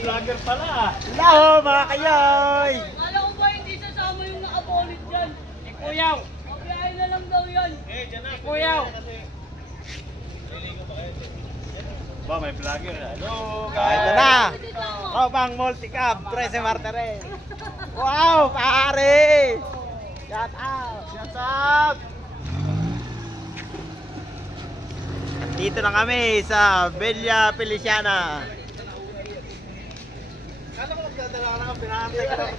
vlogger pala. Hello mga kayoy! Akala ko ba hindi sasama yung nakabolit dyan? Kuyaw. Pabiyahin na lang daw yan. Kuyaw. Ba, may vlogger. Hello guys. Ito na! Tropang multicab, 13 Martires. Wow, pare! Shout out! Shout out! Dito na kami sa Villa Feliciana. Kala ko magdadala ka lang, pinahantay ka lang.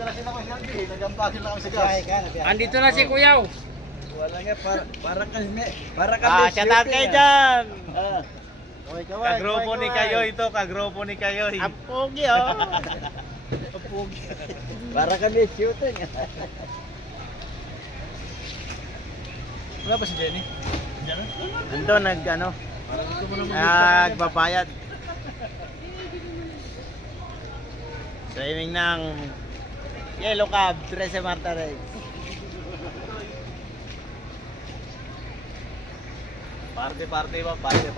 Dala sila ko siyang di, nagampagin lang kami sa gas. Andito na si Kuyaw. Wala nga, para kami. Shout out kayo dyan! Kagropo ni Kayoy ito, kagropo ni Kayoy. Ang pogi oh! Para kami shooting. Wala ba si Jenny? Ando nagbabayad. Swimming ng Yellow Cab, 13 Martires. Party ba? Party.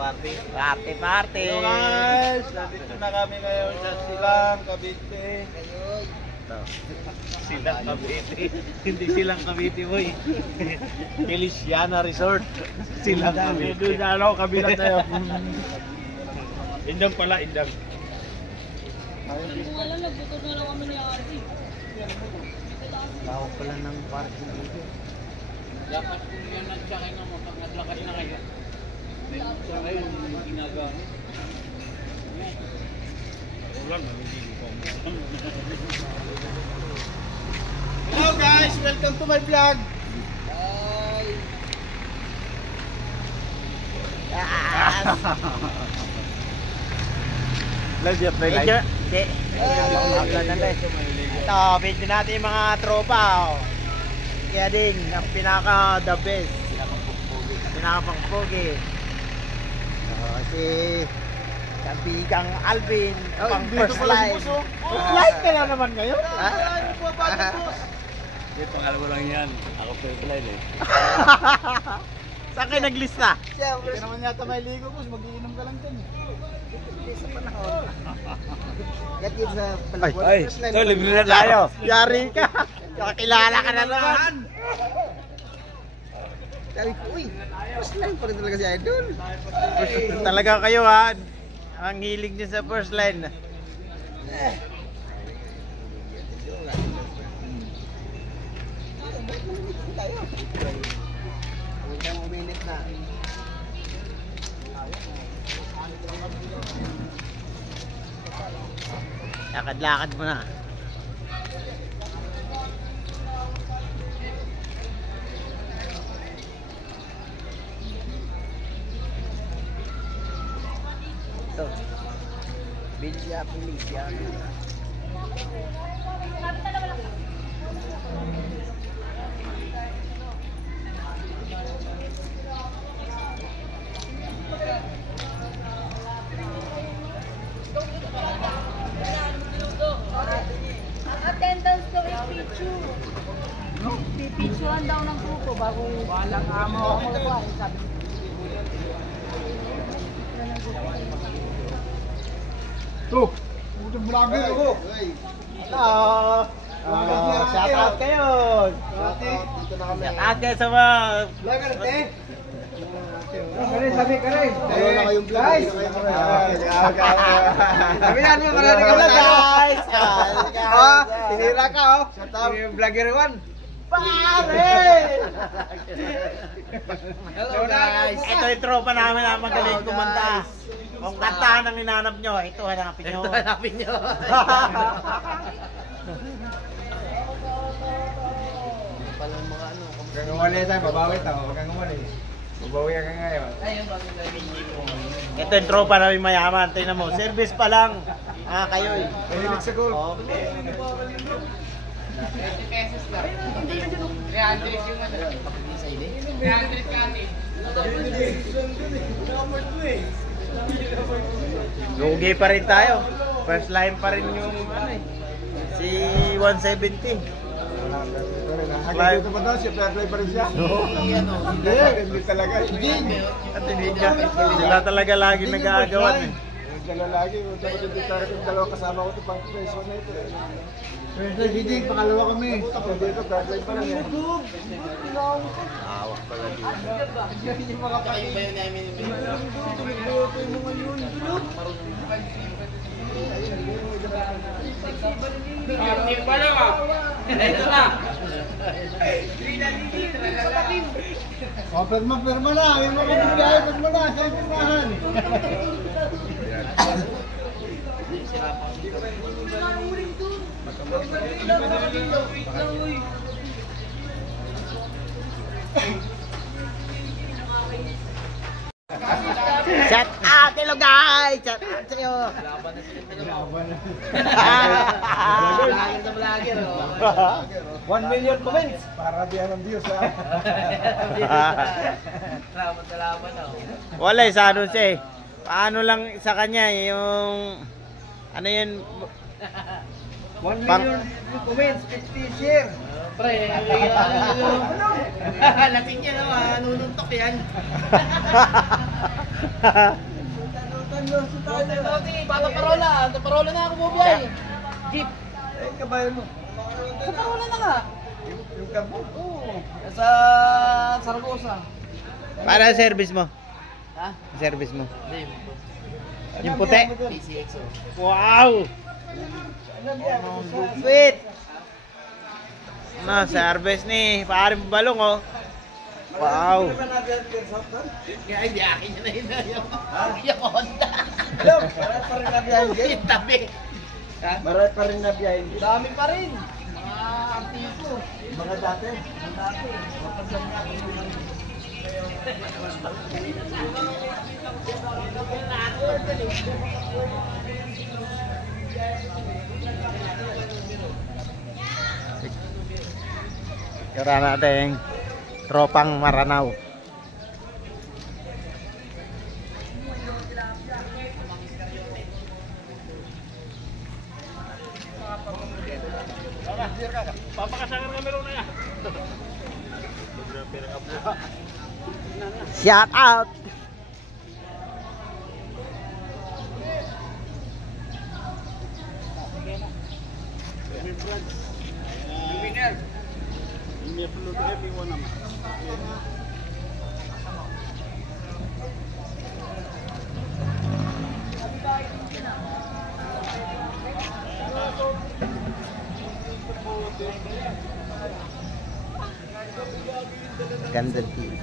Party! Hello guys! Nandito na kami ngayon sa Silang, Cavite. Silang Cavite. Hindi Silang Cavite boy. Feliciana Resort. Silang Cavite. Doon na ano, kabilang tayo. Indang pala, indang. Hindi ko alam, nagbutor na lang kami ni Ate. Tawag pala ng parking dito. Dapat kung yan nagsakay na mo, pag naglakad na kayo. Sa ngayon, ginagawa niyo. Ulan, maliligo ko. Hello guys! Welcome to my vlog! Live ya, play live. Ito, video natin yung mga tropa. Oh. Kaya ding, ang pinaka the best. Pinaka pang pogi. Si Kabigang Alvin, pang first line. First line ka na naman ngayon? Hindi, pangalan ko lang yan. Ako first line eh. Saan kayo naglista? Hindi naman yata may ligo boss, mag-iinom ka lang din. Sa panahon. Gat sa Ay, ito, libre na tayo. Yari ka. Nakakilala ka na naman. Sabi ko, uy, first line pa rin talaga si Idol. Talaga kayo ha. Ang hilig niyo sa first line. Huwag kang uminit na. Lakad-lakad mo na. Ito. Villa Feliciana. Attendance daw is picture. Pipicturean daw ng grupo bago Walang amo ako ba? Sabi ko. Ito! Utong vlogger ako! Hello! Shout out kayo! Dito na kami. Shout out kayo sa mga... Vlogger, te! Sabi ka rin. Ayaw na kayong vlog. Guys! Sabi yan mo, marami ka Hello vlog. guys! Oh, tinira ka oh. Shout out. Si Vlogger 1. Pare! Hello guys. Ito yung tropa namin na magaling kumanta. Kung kantahan ang hinanap nyo, ito hanapin nyo. Hanapin nyo. Palang mga ano. Huwag kang umali tayo, babawi tayo. Huwag kang umali. Babawi ka ngayon. Ito yung tropa namin mayaman. Tingnan mo, service pa lang. Kayo eh. Mahilig sa gold. Okay. 30 pesos lang. 300 yung ano. 300 kami. Lugi pa rin tayo. First line pa rin yung ano eh. Si 170. Hanggang dito pa daw, siya fair pa rin siya. Hindi talaga. At hindi niya. Sila talaga lagi nag-aagawan eh. Dala lagi. Dapat hindi ka yung dalawa kasama ko ito pang preso na ito. Pwede, hindi, pangalawa kami. Dito, guideline pa lang yan. Awak pala dito. Hindi mga kapatid. Hindi pa lang ah. Ito na. O, perma na. Yung mga bigay, perma na. Sa permahan. Shout out, hello guys! Shout out sa'yo! Laban na sila. 1 million comments. Para diyan ang views ha. Laban oh. Wala sa ano siya eh. Paano lang sa kanya yung ano yun 1 million comments, 50 share. Pre, lasing niya naman, nununtok yan. Paparola na ako bubiyay. Jeep. Eh, kabayan mo. Paparola na nga. Yung kampo. Oo. Sa Saragosa. Para service mo. Ha? Service mo. Hindi. Yung puti. PCX oh. Wow! Sweet! No, service ni Paring Balong oh. Wow! Kaya hindi akin na yun. Yung Honda. Alam, marami pa rin na biyahin dyan. Yung tabi. Marami pa rin na biyahin dyan. Dami pa rin. Mga artiko. Mga dati. Kira natin tropang Maranao. Shout out. Ganda dito.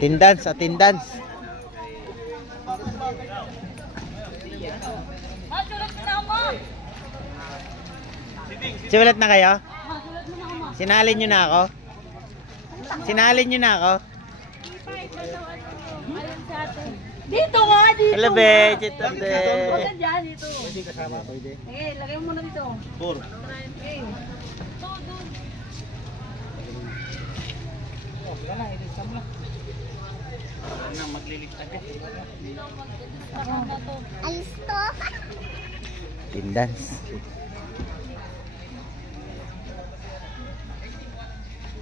Attendance, attendance. Simulat na kayo? Sinalin nyo na ako? Sinalin nyo na ako? Dito nga, dito. Hello, be. Chito, be. Huwag dyan, dito. Pwede kasama? Pwede. Eh, lagay mo muna dito. Pur. Eh. Ito, doon. Alis to. Attendance.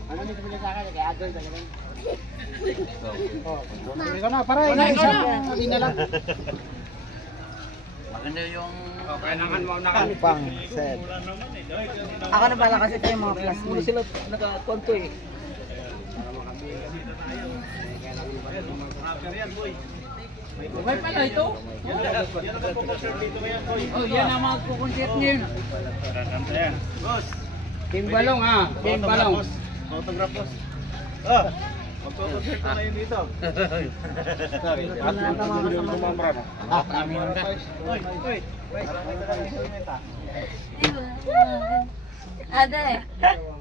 Ano nito pala sa akin? Kaya agol ka naman. Ikaw na, para ina isa. Hindi na lang. Maganda yung... Pang set. Ako na pala kasi tayo mga plus Muna sila nakakonto eh. May pala ito? Oh, yan ang mga kukonsert niyo yun. Team Balong ha, Team Balong. Autograph boss. Ah, magpo-concert na ngayon dito. Ate.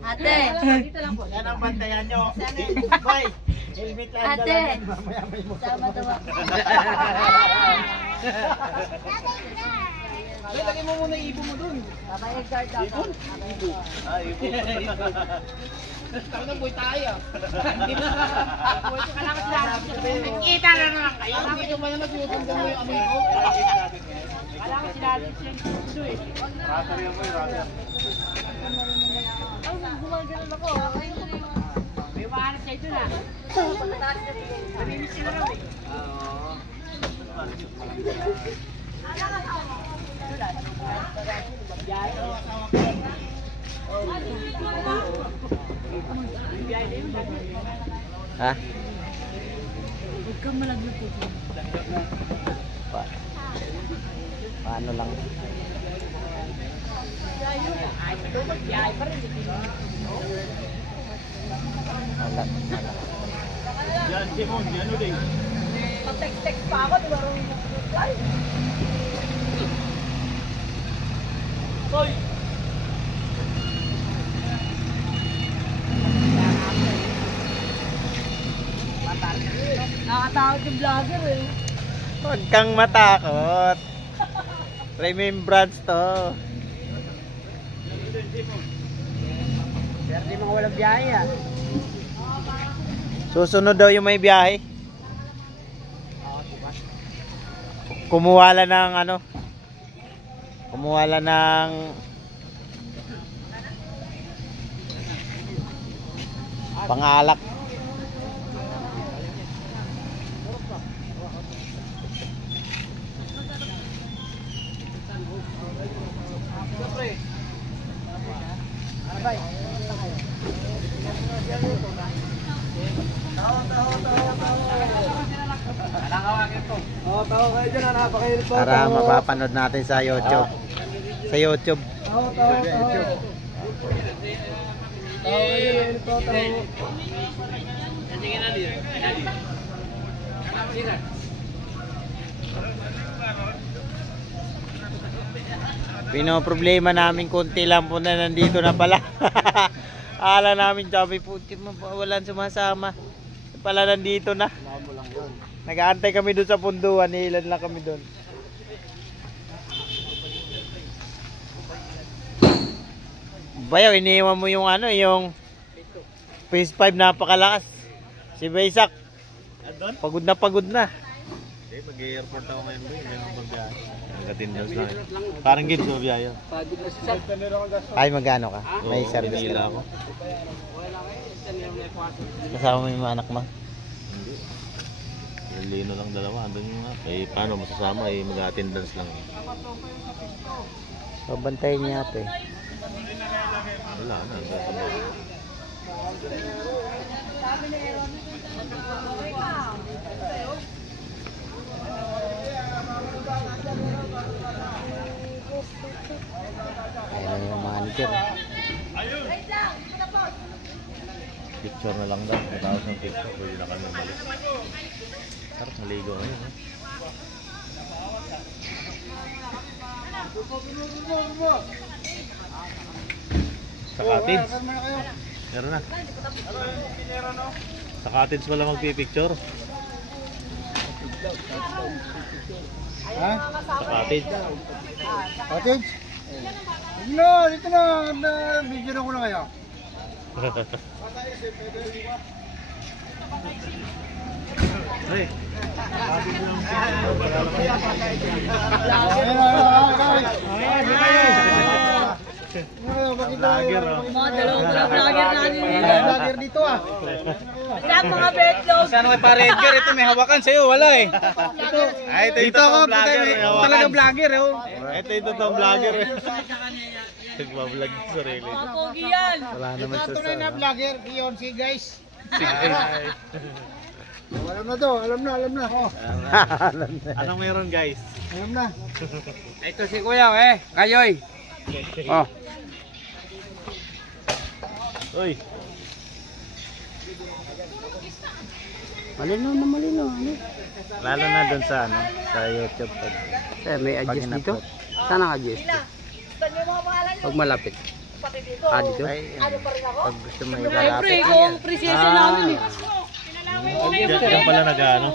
Ate. Dito lang po. Yan ang bantayan nyo. Helmet lang Ate. dala. Mamaya may Sama tawa. Ay, lagay mo muna yung ibon mo dun. Ibon? Ah, ibon. Tama na, boy tayo. Kita na naman kayo. Hindi ka man na nagsusundan mo yung amoy ko. Alam ko sinabi siya yung puso eh. Rater yan mo yung rater. Ay, gumagano'n ako. May mahanap siya ito na. Mamimiss sila raw eh. Oo. Ha? Huwag kang malaglag po. Paano lang? Ay, ito magbiyahe pa rin. Wala. Yan, Simon, yan ulit. Mag-text pa ako, di ba rin yung reply? Toy! Nakatakot yung vlogger eh. Huwag kang matakot. Remembrance to. Pero di mga walang biyahe ah. Susunod daw yung may biyahe. Kumuwala ng ano? Kumuwala ng pangalak. Oo, tao kayo dyan, napakainit po. Para mapapanood natin sa YouTube. Sa YouTube. Tao. Tao kayo, init po, tao. Pinoproblema namin konti lang po na nandito na pala. Akala namin sabi po, walang sumasama. Pala nandito na. Nag-aantay kami doon sa punduan, ilan lang kami doon. Bayaw, iniwan mo yung ano, yung PS5 napakalakas. Si Baysak, pagod na. Eh, mag-airport ako ngayon doon. May mga pagbiyahe. Hanggatin Diyos na. Parang gid sa biyahe. Ay, magano ka? May Oo, service hinila ka. ako. Kasama mo yung mga anak mo? Hindi. Yung lino lang dalawa. Andun yung nga. Eh, paano masasama? Eh, mag-attendance lang. So, bantayin niya ate. Wala na. Andun sa bahay. Ayan na yung manager. Picture na lang daw. Matapos ng picture. Pwede na kami umalis. Sarap naligo ngayon. Eh. Sa cottage. Meron na. Sa cottage pala magpipicture. Ha? Sa cottage. Cottage? No, dito na. Video na ko na kayo. Hey. Vlogger, oh. Mga dalawang vlogger natin eh. Vlogger dito ah. Lahat mga betlog. Sana kay pare Edgar, ito may hawakan sa'yo, wala eh. Ay, ito Dito ako, talagang vlogger eh. Ito yung totoong vlogger eh. Nagbablog sa sarili. Mga pogi yan. Wala naman sa Tunay na vlogger, Beyonce guys. Ay. Alam na to, alam na. Oh, Anong meron guys? alam na. Ito si Kuya Kayoy. Oh. Uy. Malinaw na malinaw. Lalo na dun sa ano, sa YouTube pag May adjust dito? Saan ang adjust? Pag malapit. Dito? Pag gusto mo Siyempre, ilalapit. ikaw ang prinsesa namin eh. diyan pala nag-ano.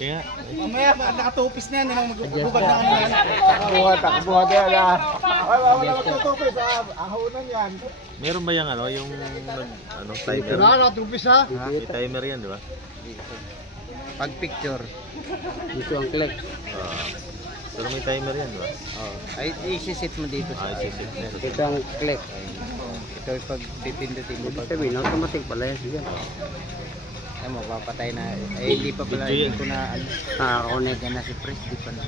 Kaya, Mamaya, nakatupis na yan. Magbubag na ano yan. Takbuhat yan. Wala magtutupis. Ahonan yan. meron ba yung ano, yung timer? Nakatupis ha. May timer yan, di ba? Pag picture. Dito ang click. Pero may timer yan, di ba? Ay, isi-set mo dito sa Sisip na. Dito ang click. ito yung pag pipindutin mo. Ibig sabihin, automatic pala yan. Sige. Ay, mapapatay na. Eh, hindi pa pala. Video Hindi ko na alis. Nakakonect. Yan na si Pres. Di pa na.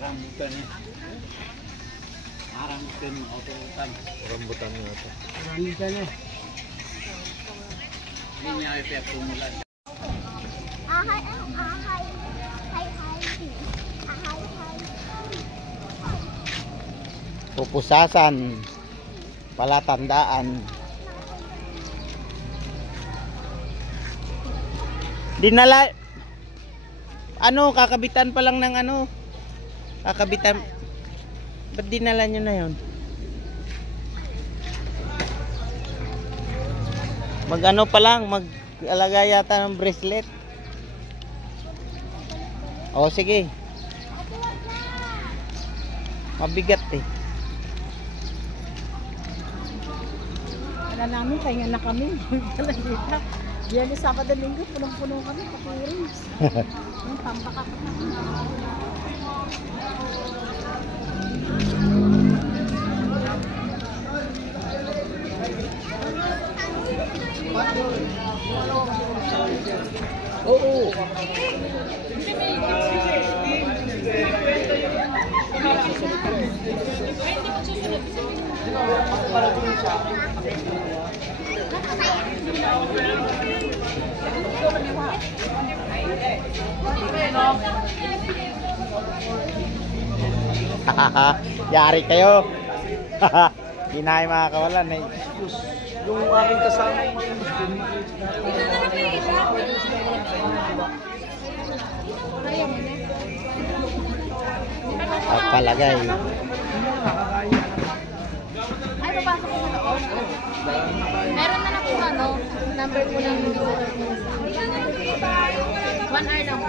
Rambutan eh. Rambutan, autotan. Rambutan nga ito. Rambutan eh. Hindi niya epekto mula. Ahay, ahay. Hay, hay. Ahay, hay. Pupusasan. Palatandaan. Dinala. Ano, kakabitan pa lang ng ano. Kakabitan. Ba't dinala nyo na yun? Mag ano pa lang, mag-alaga yata ng bracelet. O sige. Mabigat eh. Wala namin, kaya na kami. Yan yung Sabado Linggo, punong-puno kami, papiris. Yung pampaka. Oo. Yari kayo. Hindi na kayo makakawalan eh. Yung aking kasama yung mga Muslim. At palagay. Ay, papasok ko sa loob. Meron na po ano, number po ng 1 hour lang po.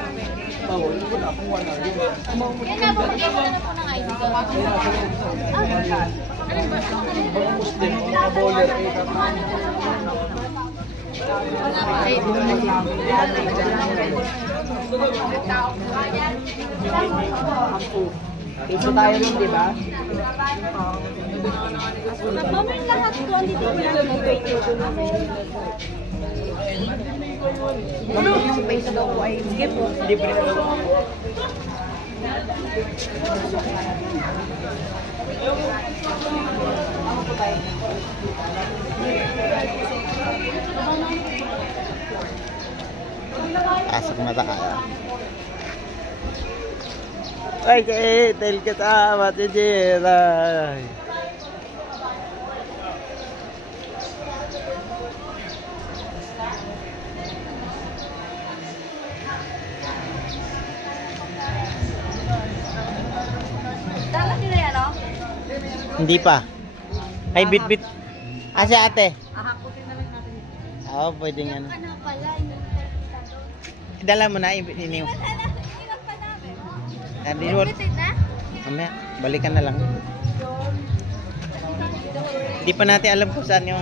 Bawal, wala akong wala. Yan na po, mag-iwan na po ng ID ko. Mga Muslim, mga bowler, Dito tayo nun, di ba? Mamay lahat po, andito po lang. Yung base daw po ay sige po. Libre na daw po. Pasok na tayo. Ay, tel kita, mati jiray. Dapat nyo na yan, no? Hindi pa. Ay, bit-bit. Ah, si ate. Ahakutin na lang natin. Oo, pwedeng ano. Ano pala, yung Dala mo na, iniw. ilang pa namin. Hindi mo. Visit na? Mamaya, balikan na lang. Hindi pa natin alam kung saan yung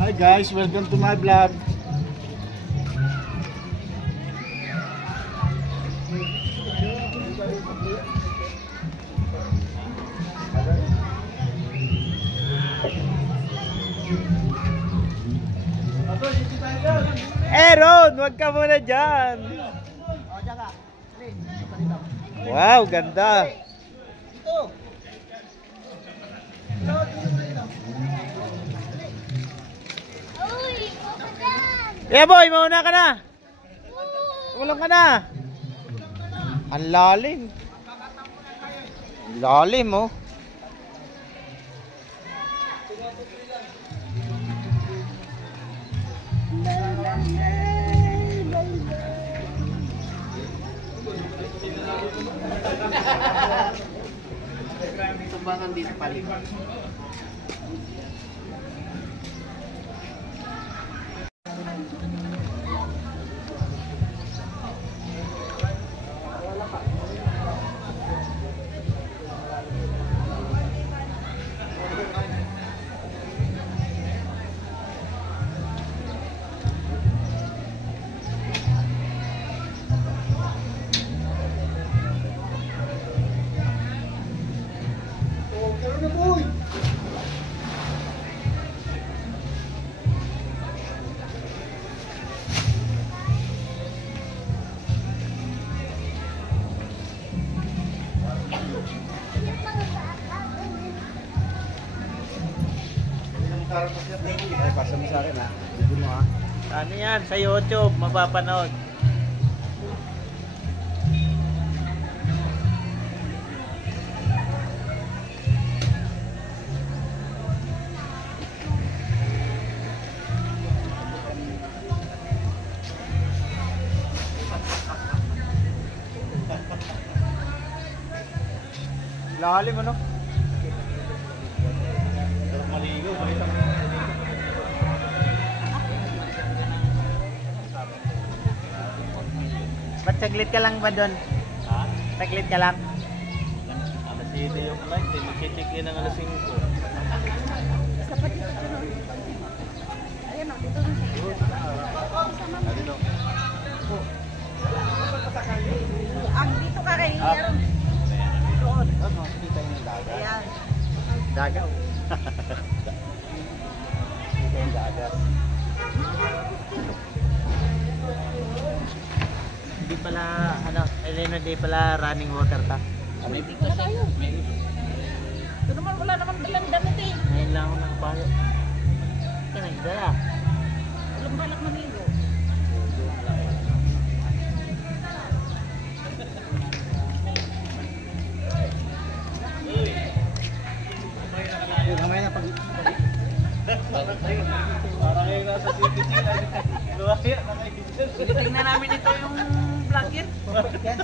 Hi guys, welcome to my vlog. Ron, wag ka muna dyan. Wow, ganda. Uy, pupa dyan! Yeah boy, mauna ka na. Tulong ka na. Ang lalim. Ang lalim oh. naman dito palit. Ay, pasa mo sa akin ha. Video mo ha. Ano yan? Sa YouTube, mapapanood. Lalim ano? Maligo, maligo. Ba't saglit ka lang ba doon? Ha? Saglit ka lang? Alas 7 yung light, eh. Mag-check in ng alas 5. Sapat dito siya. Ayan o, dito na siya. Dito. Ang dito ka kay Aaron. Ano, kita yung dagat. Ayan. Dagaw. Kita yung dagat. Hindi pala, ano, Elena, hindi pala running water ta. May bigkas eh. May Ito naman wala naman dalang damit eh. Ngayon lang ako nakapayo. Ito nagdala. Walang balak maligo. Yun, mamaya na pag... Parang ngayon nasa city sila. Luwaya, tingnan namin ito yung vlogger.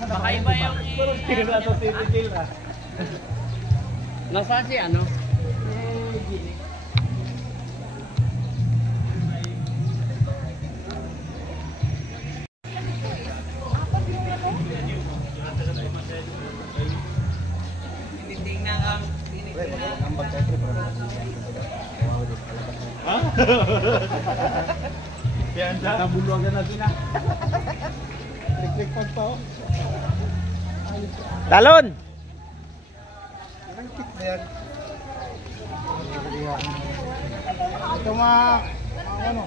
Baka iba yung nasa city jail ha. Nasa si ano? Ambag tayo, pre, pero... Ha? Yan sa. Nabuluwagan natin ha. Klik-klik pag pa oh. Talon! Ang kit na yan. Ito mga... ano?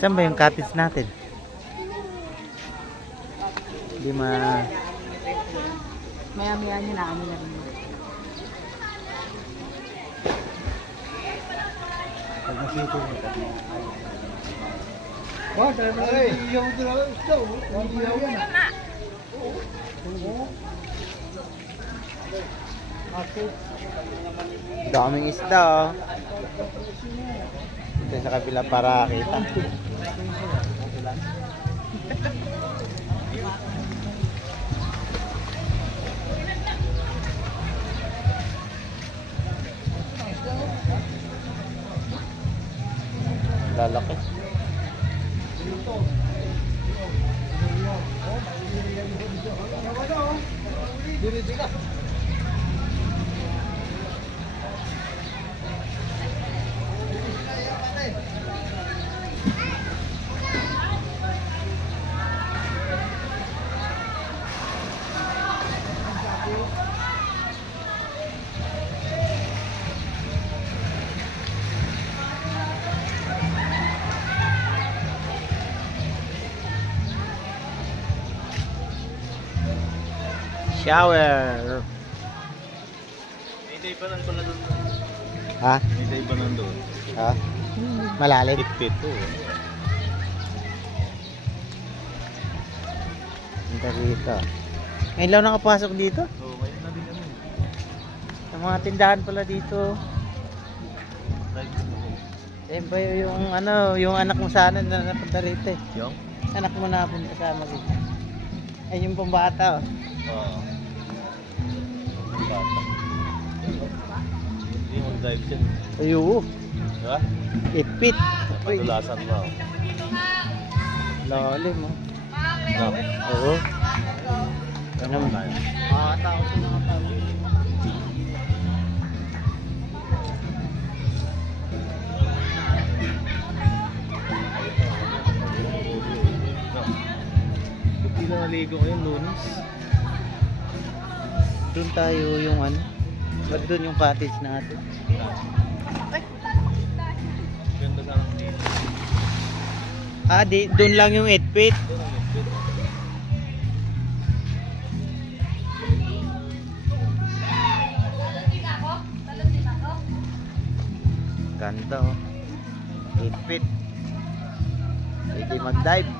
Saan ba yung cottage natin? Hindi Maya-maya nyo na kami na rin. Pag nasito mo. Oh, tayo mo na eh. Iyaw mo na ito. Iyaw yan ah. daming isda oh. Ito sa kabila para kita. Lalaki. Shower. May day pa lang pala doon. Ha? May day pa lang doon. Ha? Malalim. Tipit to. Punta rito. Ngayon lang nakapasok dito. Oo, ngayon na din kami. Sa mga tindahan pala dito. Right. Siyempre yung ano, yung anak mo sana na napunta rito eh. Yung? Anak mo na punta sa dito. Ay, yung pambata. Oh. Oo. Bata. Hindi mo drive dyan. Ayun. Diba? Ipit. Uy, Matulasan mo. lalim oh. No. Oo. Ano mo? Tao sa mga tao. Hindi na naligo ngayon, Lunes. Doon tayo yung ano. Ba't doon yung cottage natin? Ganda sa akin dito. Ah, doon lang yung 8 feet. Ganda oh. 8 feet. Pwede mag-dive.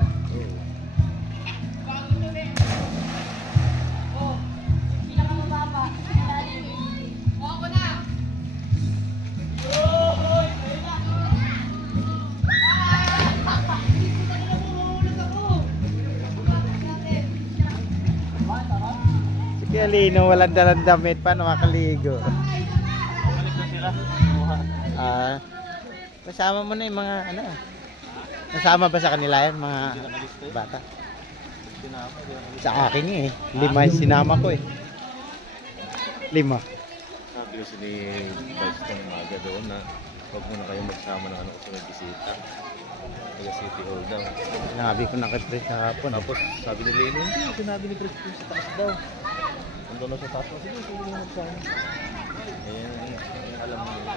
Sige, Lino, walang dalang damit. Paano makaligo? Balik na sila. Ah, kasama mo na yung mga ano. Nasama ba sa kanila yan, mga bata? Sinama, di ba? Sa akin eh. 5 yung sinama ko eh. 5. Sabi kasi ni Vice ng Maga doon na huwag muna kayong magsama ng ano kasi may bisita. Kaya City Hall daw. Sinabi ko na kay Pres hapon. Tapos sabi ni Leno, hindi, sinabi ni Chris sa taas daw. Nandun na sa taas, sige, sige mo magsama. Ayan, alam mo nila.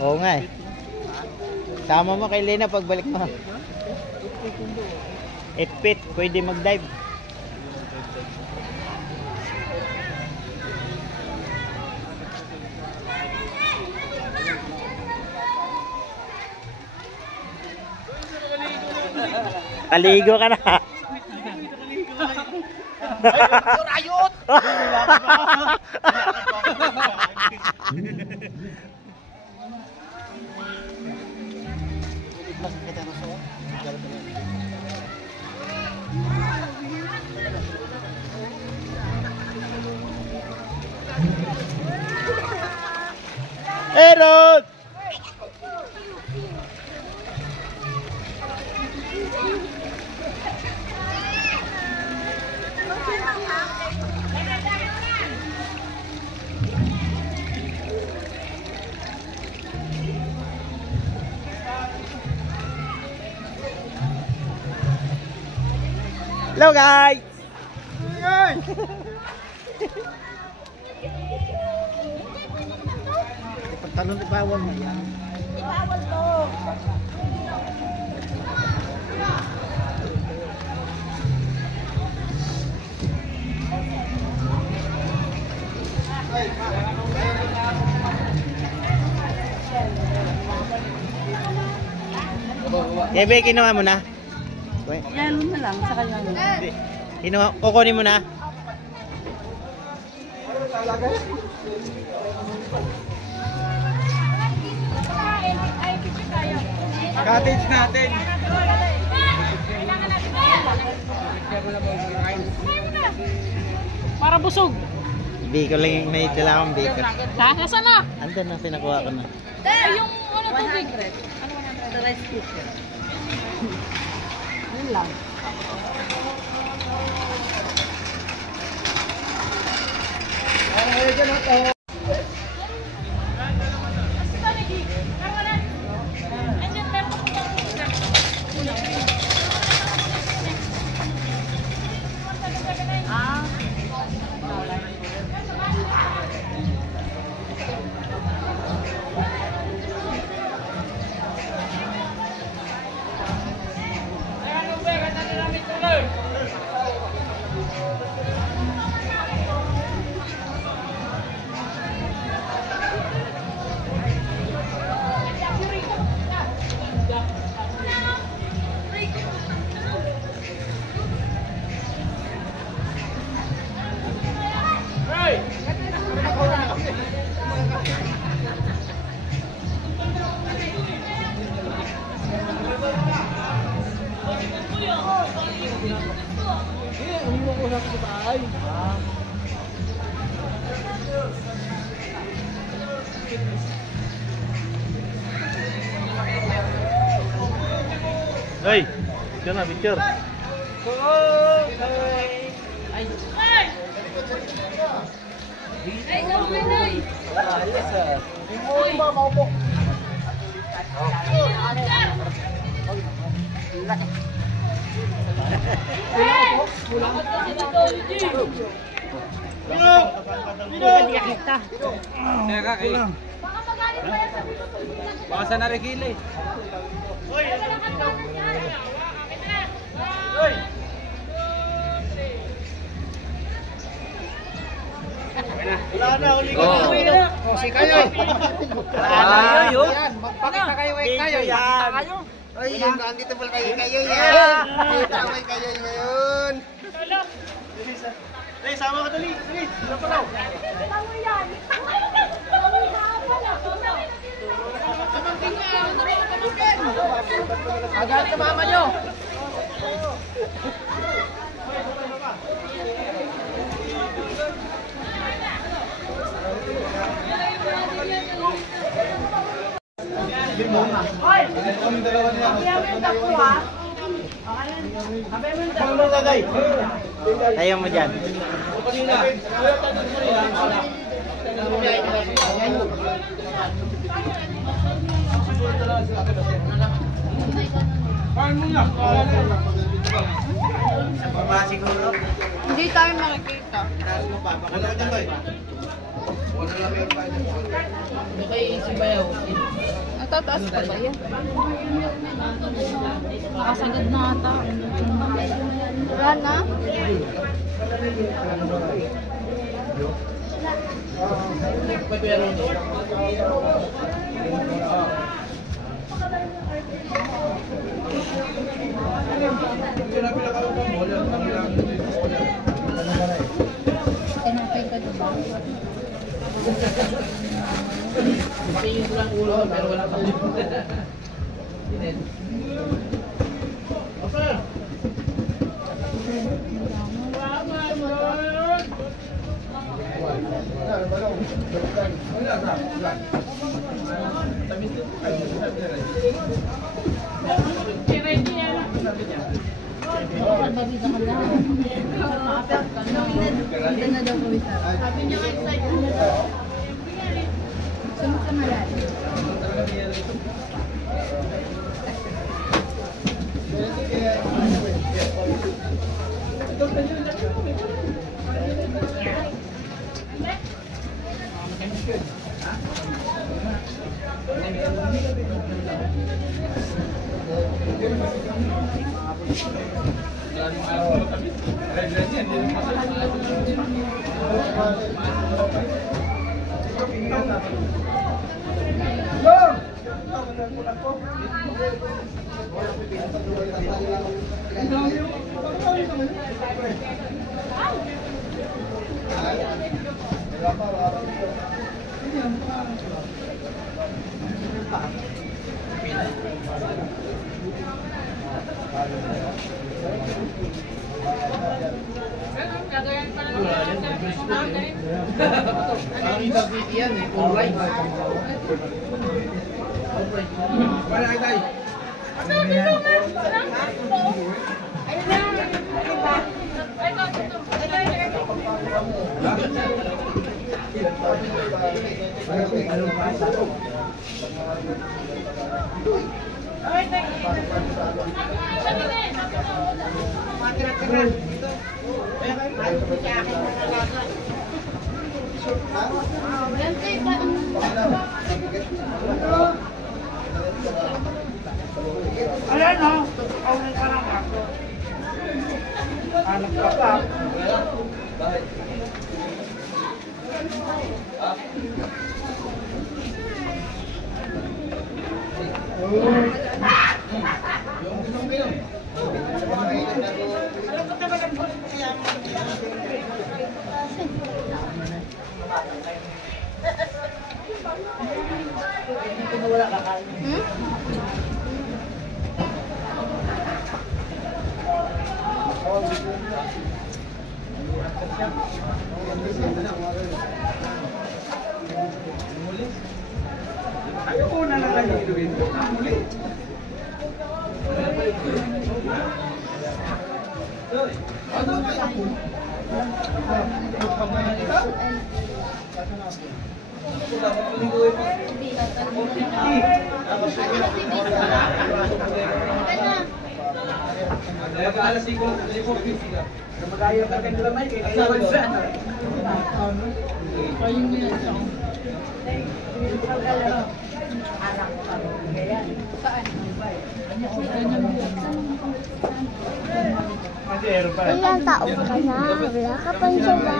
Oo nga eh. Sama mo kay Lena pagbalik mo. 8 feet, pwede mag-dive. Kaligo ka na. Ayot! Erod! Hello guys! Pagtalon ni bawal mo yan. Ibawal to. Ebe, kinuha mo na. Yan mo na lang sa kanya. Kinuha, kukunin mo na. Cottage natin. Para busog. Biko lang yung may dala akong biko. Ha? Nasaan na? Andun na, pinakuha ko na. Ay, yung ano tubig. Ano 100? Rice cooker. Yun lang. Hoy, picture na, picture. Hindi ka kita. Baka sa narigili. Wala na, uli ka na. Si kayo. Kayo. Magpakita kayo kayo. Yan. Ay, yun, nandito pala kayo yan. Taway kayo ngayon. Dali, sama ka dali. Dali, sila pa daw. Agad sa mama nyo. Tayo mo dyan. Hindi tayo makikita. Natataas pa ba yan? Nakasagad na ata. Wala na? Tinapay ka diba? Tingin ko lang ulo, pero wala pa. Babida ka lang. Babida na daw kami sa. Sabi niya kayo sa sumot ka malalim. Ayan o. Aunin ka lang ako. Anak ka pa. Ayaw ko na lang kayo. Ilang taon ka na? Wala ka pang jowa.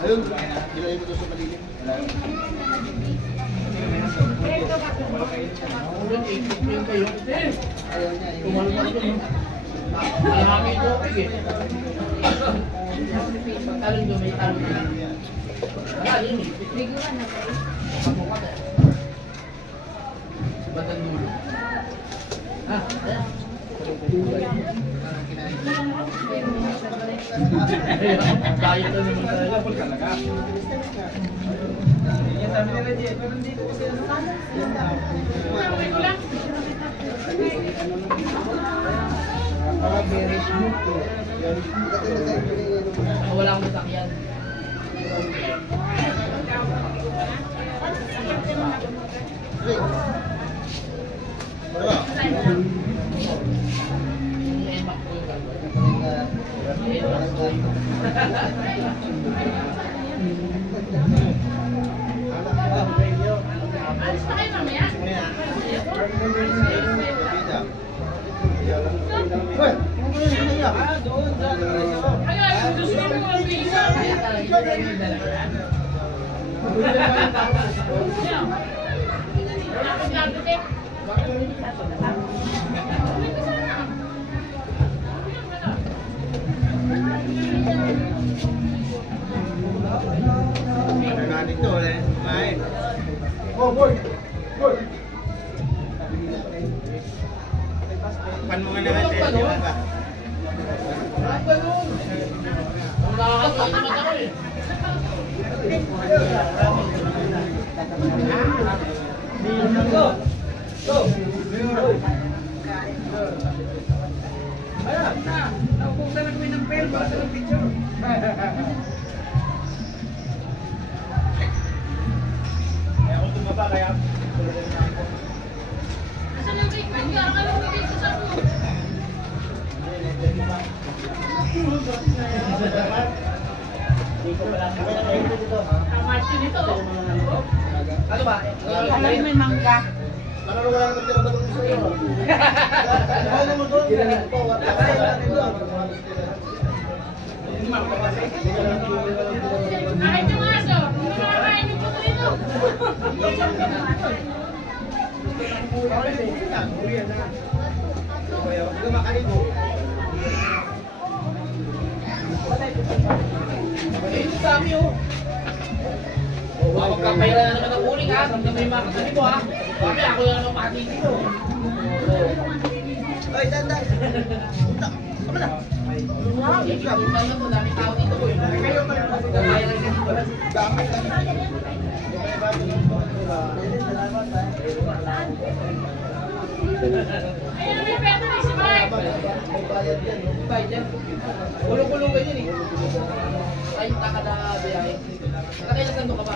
Ayun, gilay mo doon sa malilim. Wala akong sasakyan. Alis na kayo mamaya? Ayun, gusto mo ang visa? Oh, boy! Boy! Pan mo nga naman tayo, di ba? Asan ang treatment ka? Akala ko dito sa mo. Amacho nito. Ano ba? Alam mo may mangga. Ano na wala naman tira ba doon sa iyo? Ano mo doon? Ginamit ko. Kahit yung aso. Nakakain yung puto nito. Ayun sa amin oh. Magkapayra na naman ang uling ha. Hanggang may makasali mo ha. Kami ako lang ang pati dito. Oy, dandan! Punta! Kama na! Punta na to, daming tao dito ko. Kayo pa rin. Magkapayra na dito. Dapat lang. Ayun, may pwede na si Mike. Bayad yan. Kulong-kulong ganyan eh. Ay, nakada biyahe. Nakailan sando ka ba?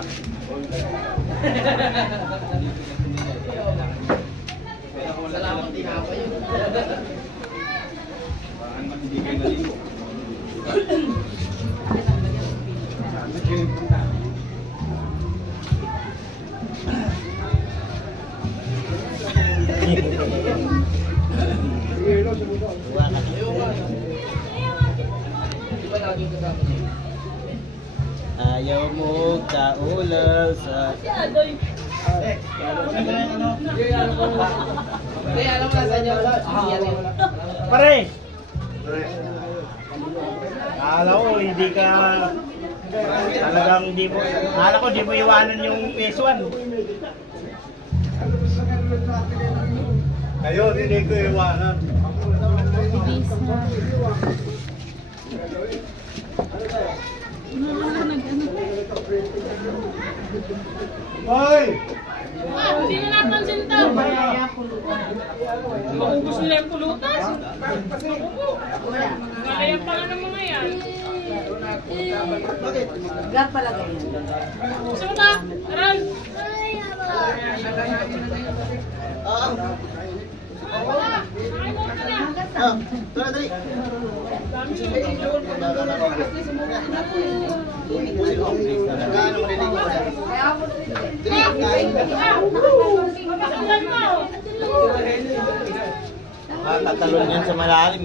Salamat, di hapa yun. Di ba laging kasama niya? Ayaw mo kaulan sa... Kaya alam mo na sa niya. pare. Akala ko hindi ka talagang di mo, akala ko di mo iwanan yung PS1. Ngayon, hindi ko iwanan. Ibis na. Hoy! Hindi na napansin ito. Maubos nila yung pulutan. Kaya pa nga ng mga yan. Gag pala ganyan. Gusto mo ta? Aral! Tatalon yan sa malalim.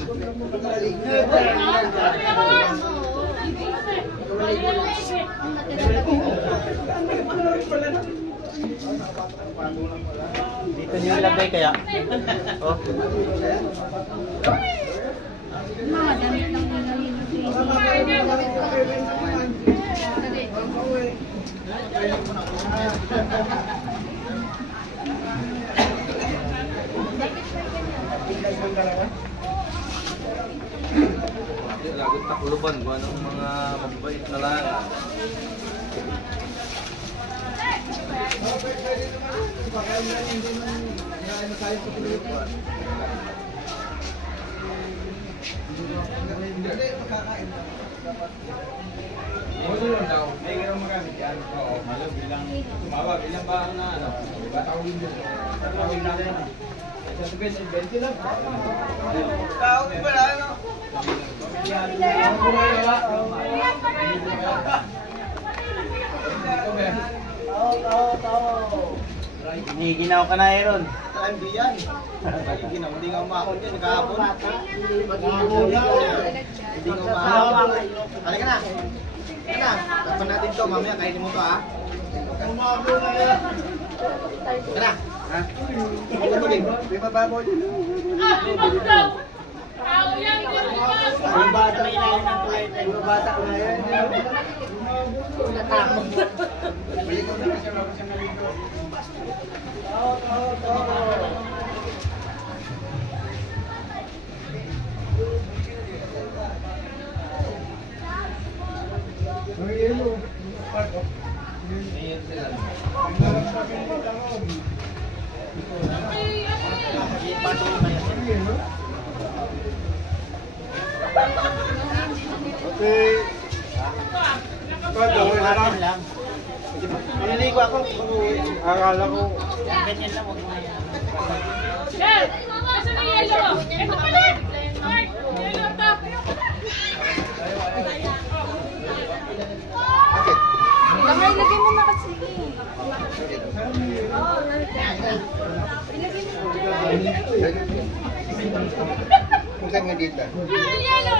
Dito niyo ilagay kaya? Oh. Mga damit lang Lagot na kuluban ko anong mga mabait na lang. Giniginaw ka na Aaron. Hindi yan. Hindi nga umahon yan. Nagkahapon. Hindi nga umahon. Halika na. Halika na. Tapos natin to. Mamaya kainin mo to ha. Umahon na yan. Halika na. Ha? May mababaw din. Ah, limag daw! Tao yan! Yung bata na ilalim ng tulay. Puro bata na yan. Natakot. Balikan na kasi ako sa nalito. Okay. Martin lang. Maliligo ako. Akala ko. Ganyan lang, huwag mo na yan. Yan! Nasa na yelo? Ito pala! Mark! Yelo ito! Baka ilagay mo na kasi. Kung saan nga dito? Yan, yelo!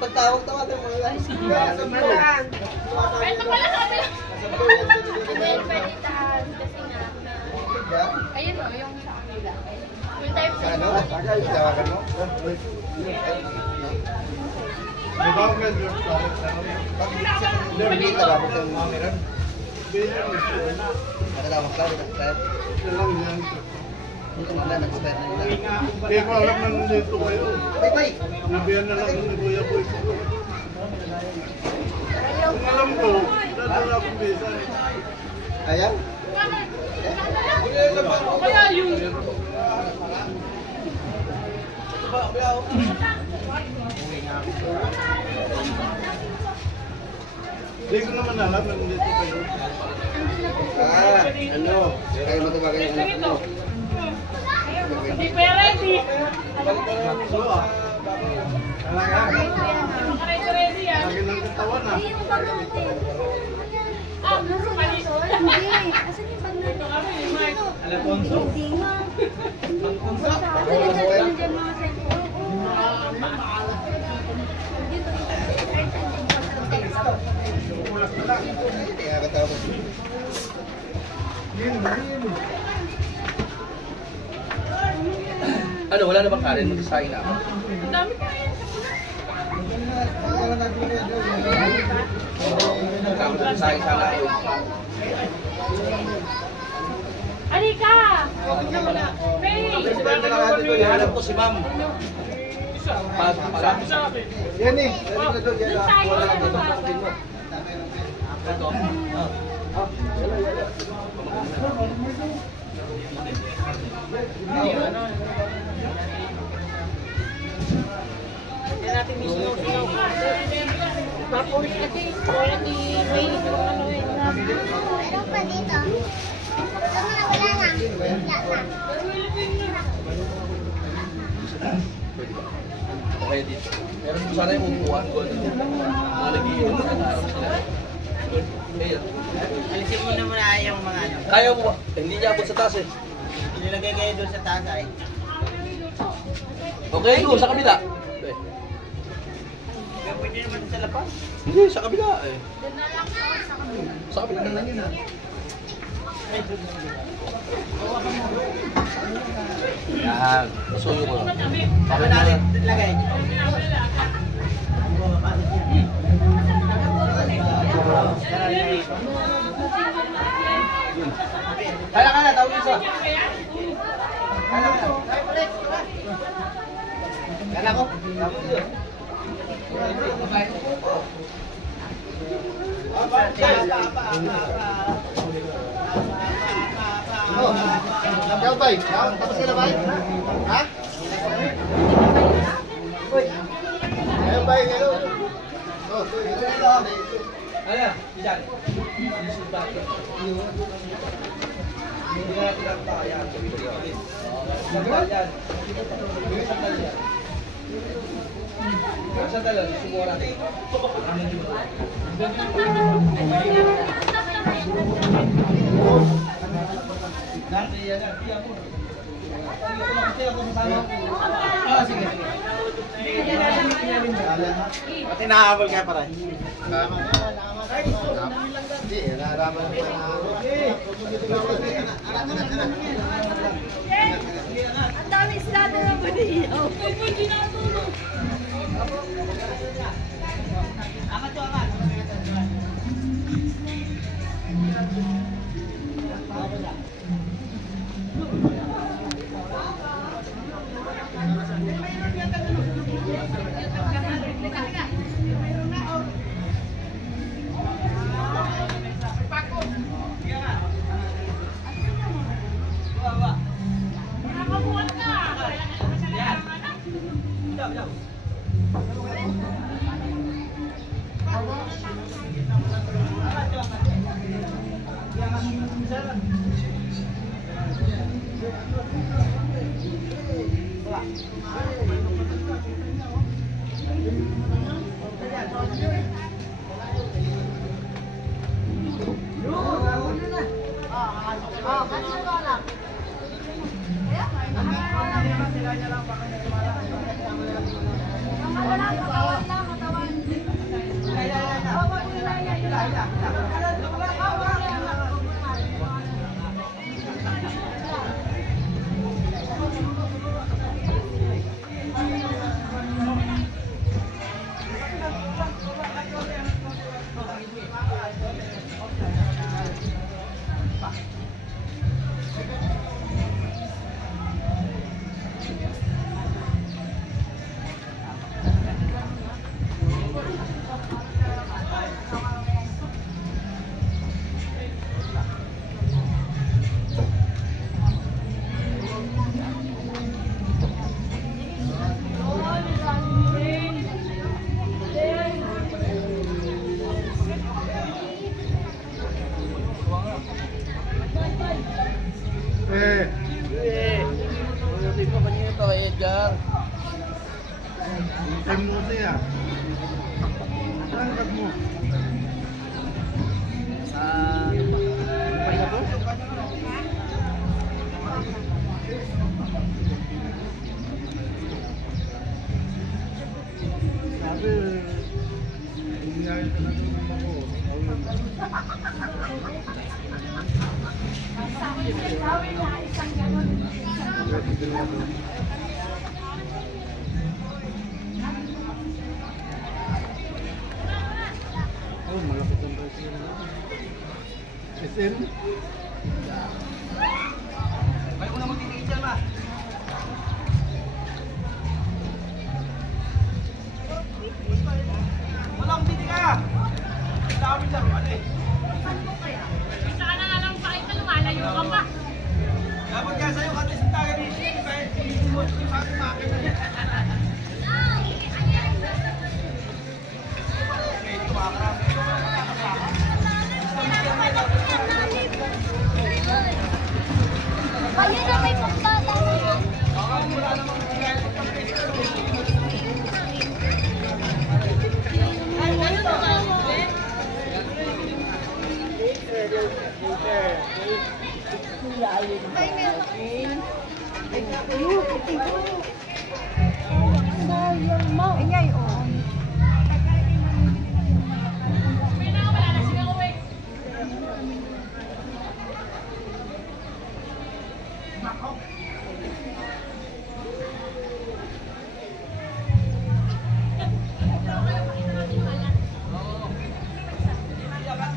Pagtawag-tawagan mo lang. Ito pala sabi lang! Pwede tahan kasi nga. Ayun o, yung sa kanila. Yung type Sa ano? Tawagan mo? May bawang ka dito. Hindi ka ba sa mga meron? Nakatawag ka, nag-start. Nag-start na nila. Kaya ko alam na nandito kayo. Bye-bye! Nabiyan na lang ni Kuya Boy. Kung alam ko, dadala akong bisa. Ayaw? Kaya yun! Hindi ko naman alam na nandito kayo. Ano? Kaya matawagan yung anak mo. Hindi pa yan ready! So talaga. Ready yan! Lagi ng katawan ah. Ah, panis! Hindi. Asan yung bag natin? Alfonso? Hindi nga. Asan yung cellphone dyan, mga cellphone? Kaya katawag. Ano, wala na bang kanin? Magsasahin na ako. dami pa yan. Halika! May! Alam ko si ma'am. Yan eh. Doon tayo sa baba. Tapos kasi, wala ni May, ano eh, Meron pa dito. Ito na, wala na. Wala na. Okay dito. Meron po sana yung upuan ko. Mga nagiinom na araw sila. Ayun. Alisin mo na muna yung mga ano. Kaya mo ba? Hindi niya abot sa taas eh. Nilagay kayo doon sa taas ay. Okay, doon sa kabila. Eh. Kaya pwede naman sa labas. Hindi, sa kabila eh. Sa kabila na lang yun ah. Yan. Masuyo ko lang. Saan natin lagay? Kaya ka na, tawag isa. Kaya ko. Kaya bay, tapos ka na bay? Ha? Kaya bay, hello. Oh, hello. Ano? Diyan. Hindi na pinagpaka yan. Sandal yan. Sandal yan. Sandal yan. Susubukan natin. Sige. Pati nakahabol ka para. Hindi, naraman ko na. ang dami sila na naman iyo. Hindi nakatulog. Nakabuhat ka. Hindi pa kanina ito kay Edgar. Time mo siya. Langkat mo. Sa... Pahinga po? Sabi, nangyari ka na doon ako. Kayo ko na magtitigil dyan, ma. Walang titig ka! Ang dami dyan, ano eh. Isa ka na nga lang pakita, lumalayo ka pa. Dapat kaya sa'yo, kati sa taga dito. Kaya hindi mo sa aking makina niya. Medyo makakarami. Ayun na may pagkata. Baka mula namang kaya May na wala na sila uwi.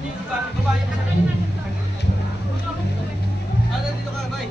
dito ka, bay.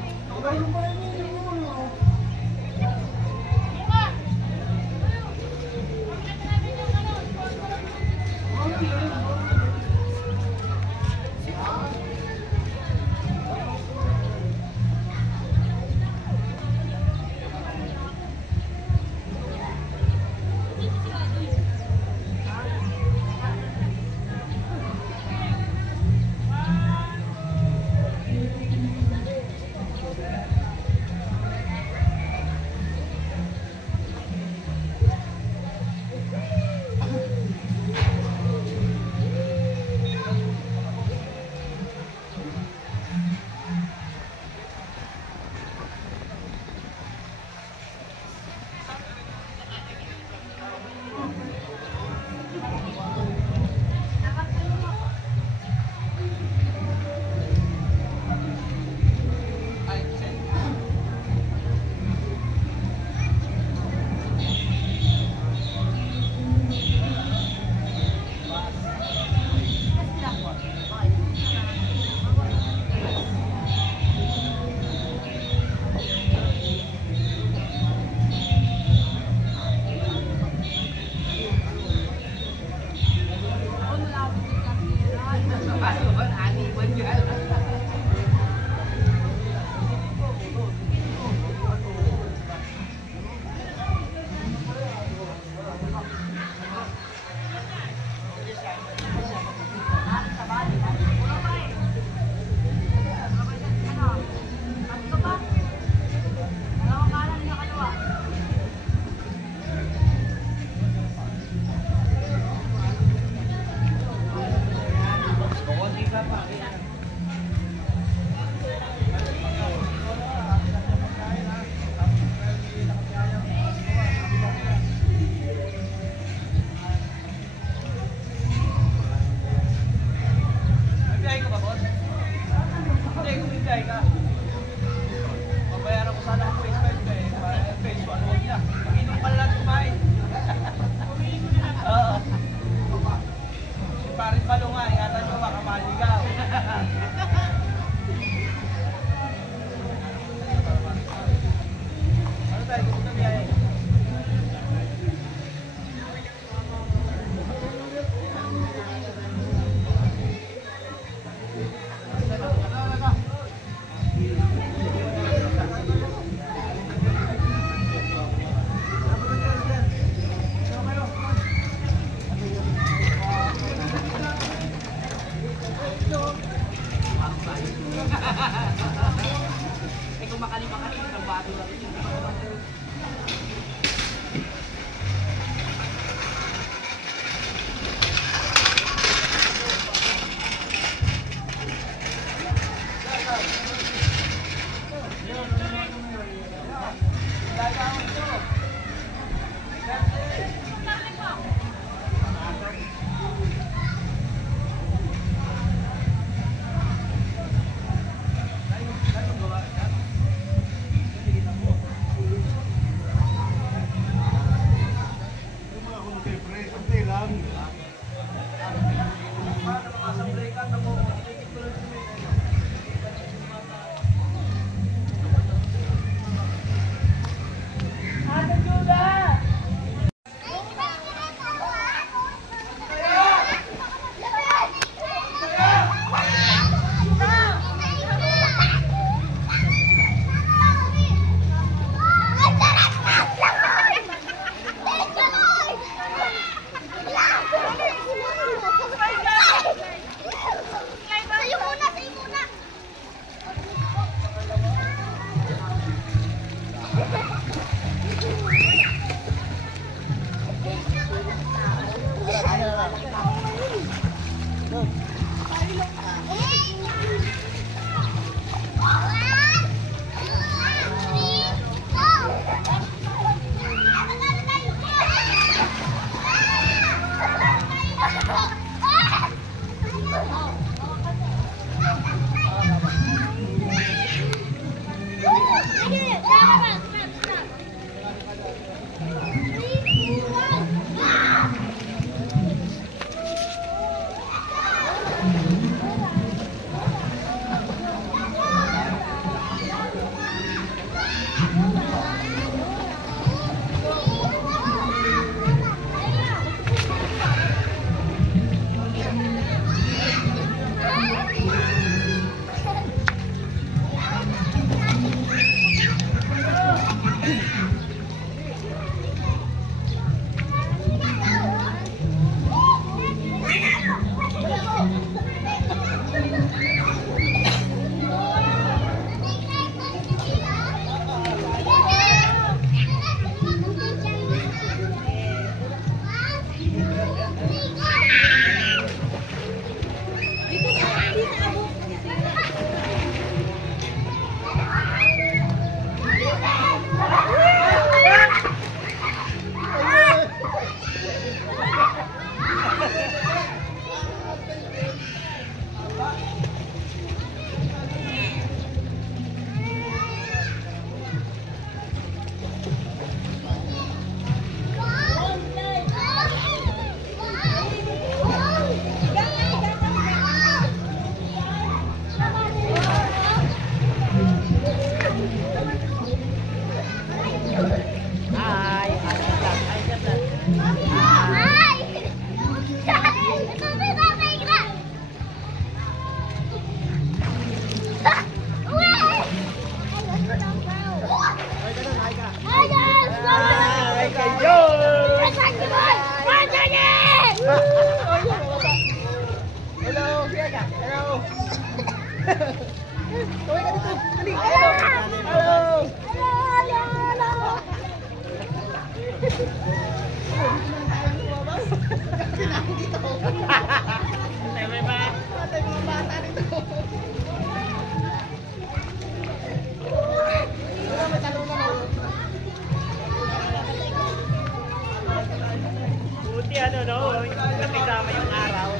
Buti ano no, nakisama yung araw.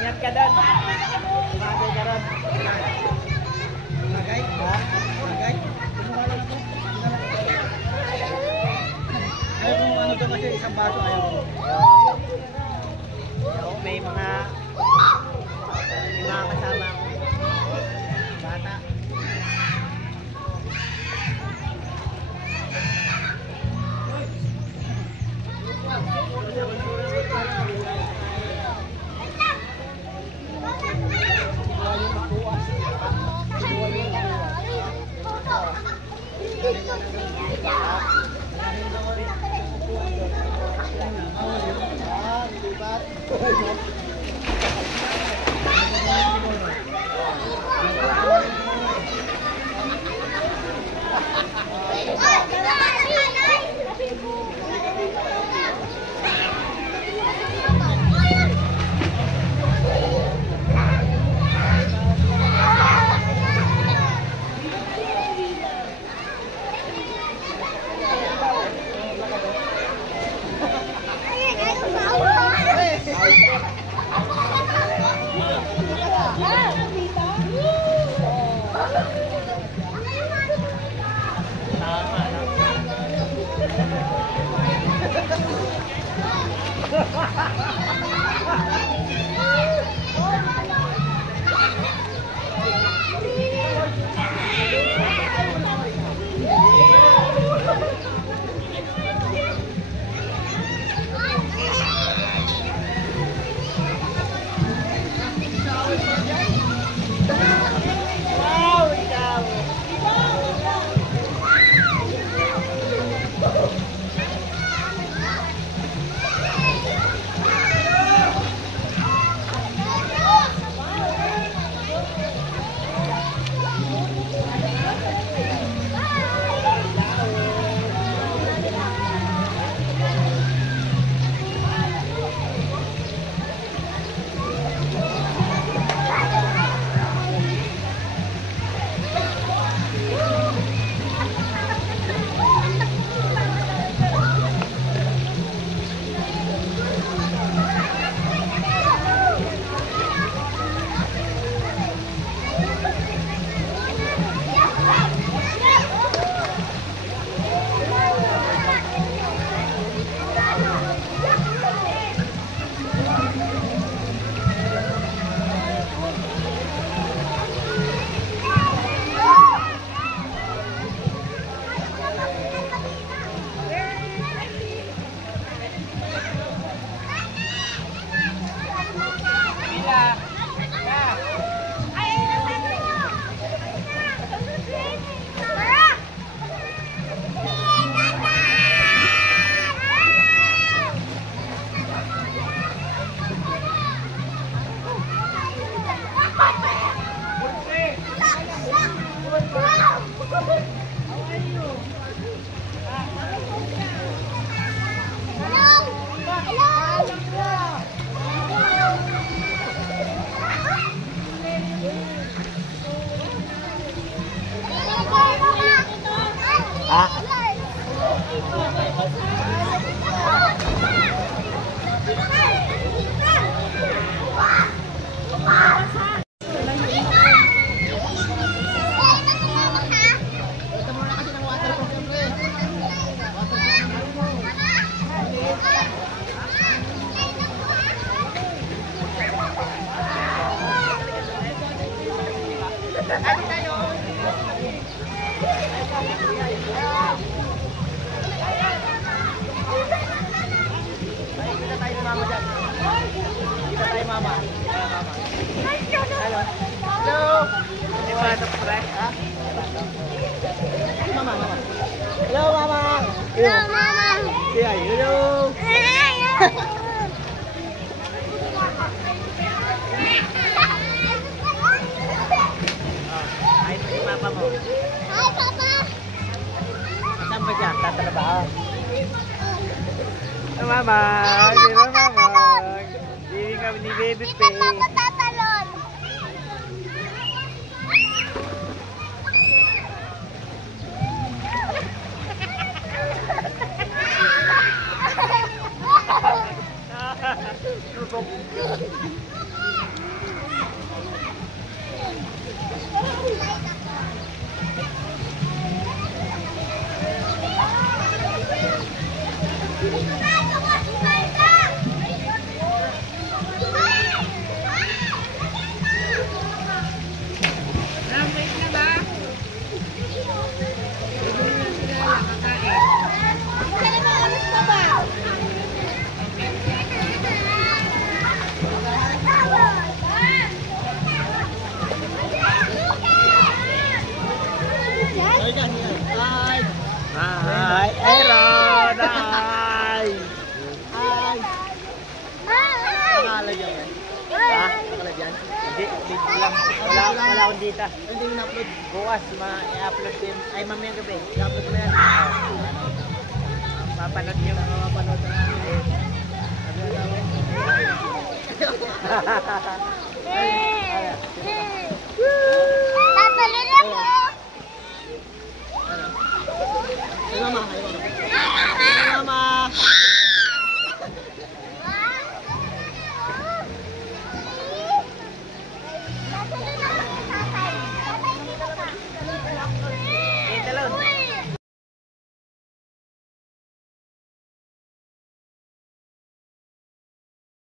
Ingat ka doon. Magay ka doon. Magay? Ha? Magay? Ayaw mo ano doon kasi isang baso ayaw mo. May mga kasama ako. Bata. Ha? Hello, Mama. Hello, Mama. Say hi. Hello. Hi, Papa mo. Hi, Papa. Saan ba dyan? Tatrabaho. Mama. Hello, Mama. Hindi kami ni Baby Pe. Tatalon. Hi, Aaron! Hi! Hi! Nakalagyan yan? Ha? Nakalagyan? Hindi, video lang. Wala akong data. Hindi mo na-upload. Bukas, i-upload ko yun. Ay, mamayang gabi. I-upload ko na yan. Mapanood nyo. Mapanood na namin. Tatalon ako. Ay, Mama. Ay, Mama.